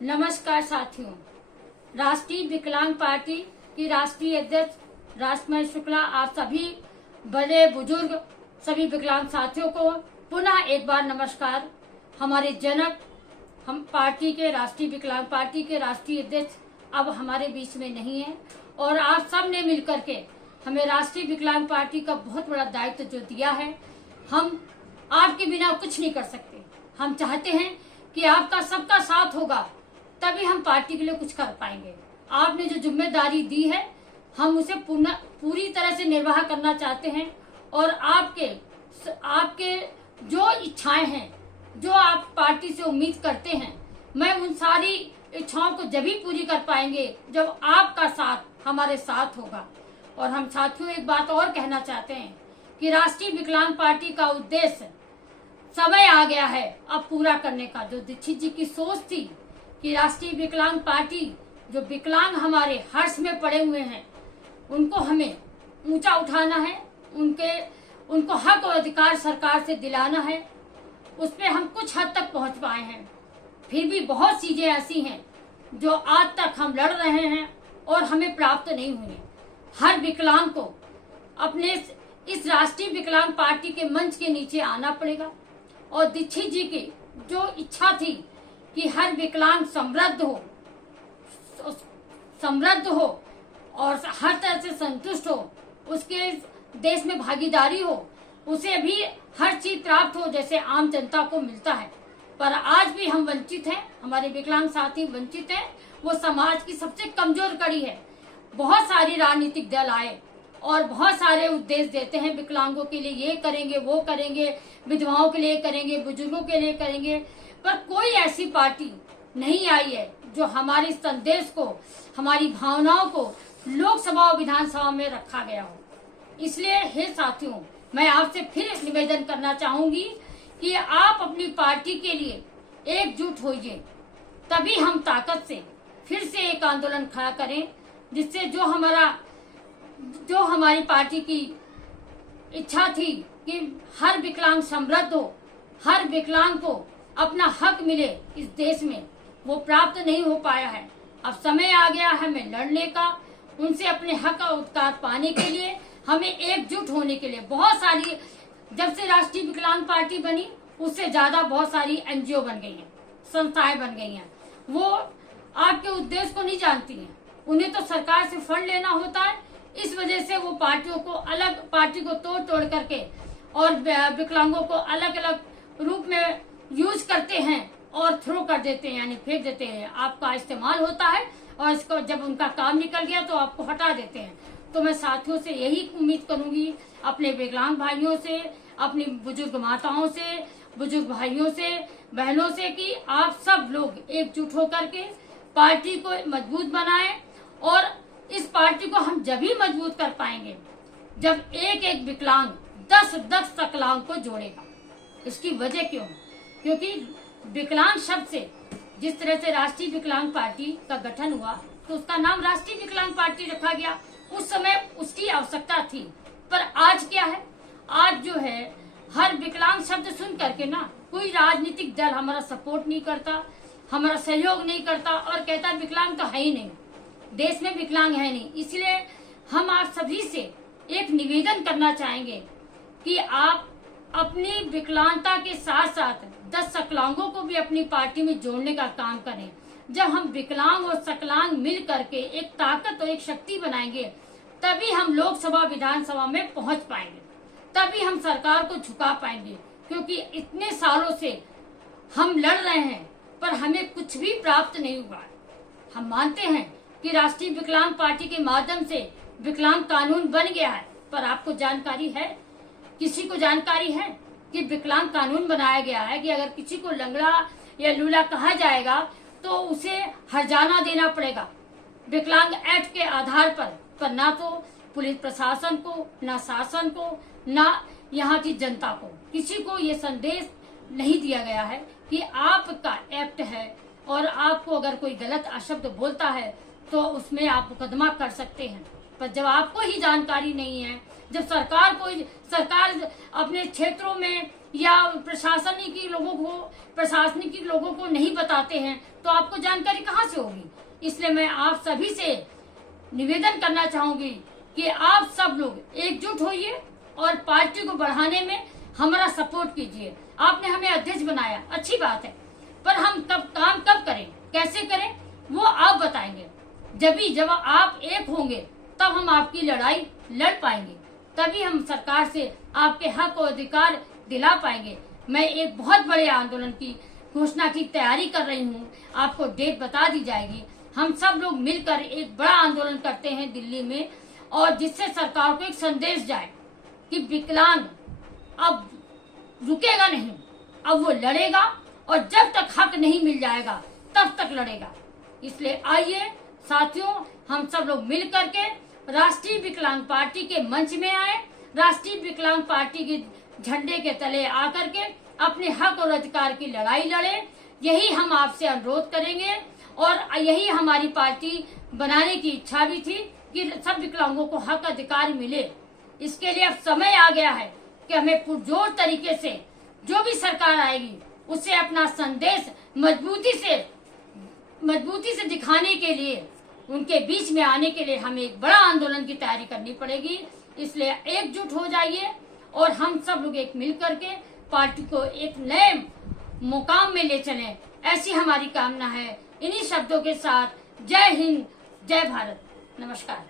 नमस्कार साथियों। राष्ट्रीय विकलांग पार्टी की राष्ट्रीय अध्यक्ष राजमय शुक्ला आप सभी बड़े बुजुर्ग सभी विकलांग साथियों को पुनः एक बार नमस्कार। हमारे जनक हम पार्टी के राष्ट्रीय विकलांग पार्टी के राष्ट्रीय अध्यक्ष अब हमारे बीच में नहीं है और आप सब ने मिलकर के हमें राष्ट्रीय विकलांग पार्टी का बहुत बड़ा दायित्व जो दिया है। हम आपके बिना कुछ नहीं कर सकते। हम चाहते हैं कि आपका सबका साथ होगा तभी हम पार्टी के लिए कुछ कर पाएंगे। आपने जो जिम्मेदारी दी है हम उसे पूरी तरह से निर्वाह करना चाहते हैं और आपके जो इच्छाएं हैं, जो आप पार्टी से उम्मीद करते हैं, मैं उन सारी इच्छाओं को जब ही पूरी कर पाएंगे जब आपका साथ हमारे साथ होगा। और हम साथियों एक बात और कहना चाहते हैं कि राष्ट्रीय विकलांग पार्टी का उद्देश्य समय आ गया है अब पूरा करने का। जो दीक्षित जी की सोच थी कि राष्ट्रीय विकलांग पार्टी जो विकलांग हमारे हर्ष में पड़े हुए हैं उनको हमें ऊंचा उठाना है, उनको हक और अधिकार सरकार से दिलाना है। उस पे हम कुछ हद तक पहुंच पाए हैं, फिर भी बहुत चीजें ऐसी हैं जो आज तक हम लड़ रहे हैं और हमें प्राप्त नहीं हुई। हर विकलांग को अपने इस राष्ट्रीय विकलांग पार्टी के मंच के नीचे आना पड़ेगा और दीक्षित जी की जो इच्छा थी कि हर विकलांग समृद्ध हो और हर तरह से संतुष्ट हो, उसके देश में भागीदारी हो, उसे भी हर चीज प्राप्त हो जैसे आम जनता को मिलता है। पर आज भी हम वंचित हैं, हमारे विकलांग साथी वंचित हैं। वो समाज की सबसे कमजोर कड़ी है। बहुत सारी राजनीतिक दल आए और बहुत सारे उद्देश्य देते हैं, विकलांगों के लिए ये करेंगे वो करेंगे, विधवाओं के लिए करेंगे, बुजुर्गों के लिए करेंगे, पर कोई ऐसी पार्टी नहीं आई है जो हमारे संदेश को, हमारी भावनाओं को लोकसभा और विधानसभा में रखा गया हो। इसलिए हे साथियों, मैं आपसे फिर निवेदन करना चाहूंगी कि आप अपनी पार्टी के लिए एकजुट होइए, तभी हम ताकत से फिर से एक आंदोलन खड़ा करें जिससे जो हमारी पार्टी की इच्छा थी कि हर विकलांग समृद्ध हो, हर विकलांग को अपना हक मिले इस देश में, वो प्राप्त नहीं हो पाया है। अब समय आ गया है हमें लड़ने का, उनसे अपने हक और अधिकार पाने के लिए, हमें एकजुट होने के लिए। बहुत सारी, जब से राष्ट्रीय विकलांग पार्टी बनी उससे ज्यादा बहुत सारी एनजीओ बन गई हैं, संस्थाएं बन गई हैं। वो आपके उद्देश्य को नहीं जानती हैं, उन्हें तो सरकार से फंड लेना होता है। इस वजह से वो पार्टी को तोड़ करके और विकलांगों को अलग अलग रूप में यूज करते हैं और थ्रो कर देते हैं, यानी फेंक देते हैं। आपका इस्तेमाल होता है और इसको जब उनका काम निकल गया तो आपको हटा देते हैं। तो मैं साथियों से यही उम्मीद करूंगी, अपने विकलांग भाइयों से, अपनी बुजुर्ग माताओं से, बुजुर्ग भाइयों से, बहनों से कि आप सब लोग एकजुट होकर के पार्टी को मजबूत बनाएं। और इस पार्टी को हम जब ही मजबूत कर पाएंगे जब एक एक विकलांग 10-10 सकलांग को जोड़ेगा। इसकी वजह क्यों? क्योंकि विकलांग शब्द से जिस तरह से राष्ट्रीय विकलांग पार्टी का गठन हुआ तो उसका नाम राष्ट्रीय विकलांग पार्टी रखा गया। उस समय उसकी आवश्यकता थी, पर आज क्या है, आज जो है हर विकलांग शब्द सुन करके ना कोई राजनीतिक दल हमारा सपोर्ट नहीं करता, हमारा सहयोग नहीं करता और कहता विकलांग तो है ही नहीं, देश में विकलांग है नहीं। इसलिए हम आप सभी से एक निवेदन करना चाहेंगे कि आप अपनी विकलांगता के साथ साथ 10 सकलांगों को भी अपनी पार्टी में जोड़ने का काम करें। जब हम विकलांग और सकलांग मिल करके एक ताकत और एक शक्ति बनाएंगे तभी हम लोकसभा विधानसभा में पहुंच पाएंगे, तभी हम सरकार को झुका पाएंगे। क्योंकि इतने सालों से हम लड़ रहे हैं पर हमें कुछ भी प्राप्त नहीं हुआ। हम मानते हैं कि राष्ट्रीय विकलांग पार्टी के माध्यम से विकलांग कानून बन गया है, पर आपको जानकारी है, किसी को जानकारी है कि विकलांग कानून बनाया गया है कि अगर किसी को लंगड़ा या लूला कहा जाएगा तो उसे हर्जाना देना पड़ेगा विकलांग एक्ट के आधार पर ना तो पुलिस प्रशासन को, ना शासन को, ना यहाँ की जनता को, किसी को ये संदेश नहीं दिया गया है कि आपका एक्ट है और आपको अगर कोई गलत अशब्द बोलता है तो उसमें आप मुकदमा कर सकते हैं। पर जब आपको ही जानकारी नहीं है, जब सरकार अपने क्षेत्रों में या प्रशासनिक लोगों को नहीं बताते हैं तो आपको जानकारी कहाँ से होगी। इसलिए मैं आप सभी से निवेदन करना चाहूंगी कि आप सब लोग एकजुट होइए और पार्टी को बढ़ाने में हमारा सपोर्ट कीजिए। आपने हमें अध्यक्ष बनाया, अच्छी बात है, पर हम काम कब करें, कैसे करें, वो आप बताएंगे। जब आप एक होंगे तब हम आपकी लड़ाई लड़ पाएंगे, तभी हम सरकार से आपके हक और अधिकार दिला पाएंगे। मैं एक बहुत बड़े आंदोलन की घोषणा की तैयारी कर रही हूँ, आपको डेट बता दी जाएगी। हम सब लोग मिलकर एक बड़ा आंदोलन करते हैं दिल्ली में, और जिससे सरकार को एक संदेश जाए कि विकलांग अब रुकेगा नहीं, अब वो लड़ेगा, और जब तक हक नहीं मिल जाएगा तब तक लड़ेगा। इसलिए आइए साथियों, हम सब लोग मिल करके राष्ट्रीय विकलांग पार्टी के मंच में आए, राष्ट्रीय विकलांग पार्टी के झंडे के तले आकर के अपने हक और अधिकार की लड़ाई लड़े। यही हम आपसे अनुरोध करेंगे, और यही हमारी पार्टी बनाने की इच्छा भी थी कि सब विकलांगों को हक अधिकार मिले। इसके लिए अब समय आ गया है कि हमें पुरजोर तरीके से जो भी सरकार आएगी उसे अपना संदेश मजबूती से दिखाने के लिए, उनके बीच में आने के लिए हमें एक बड़ा आंदोलन की तैयारी करनी पड़ेगी। इसलिए एकजुट हो जाइए और हम सब लोग एक मिल करके पार्टी को एक नए मुकाम में ले चलें, ऐसी हमारी कामना है। इन्हीं शब्दों के साथ जय हिंद, जय भारत, नमस्कार।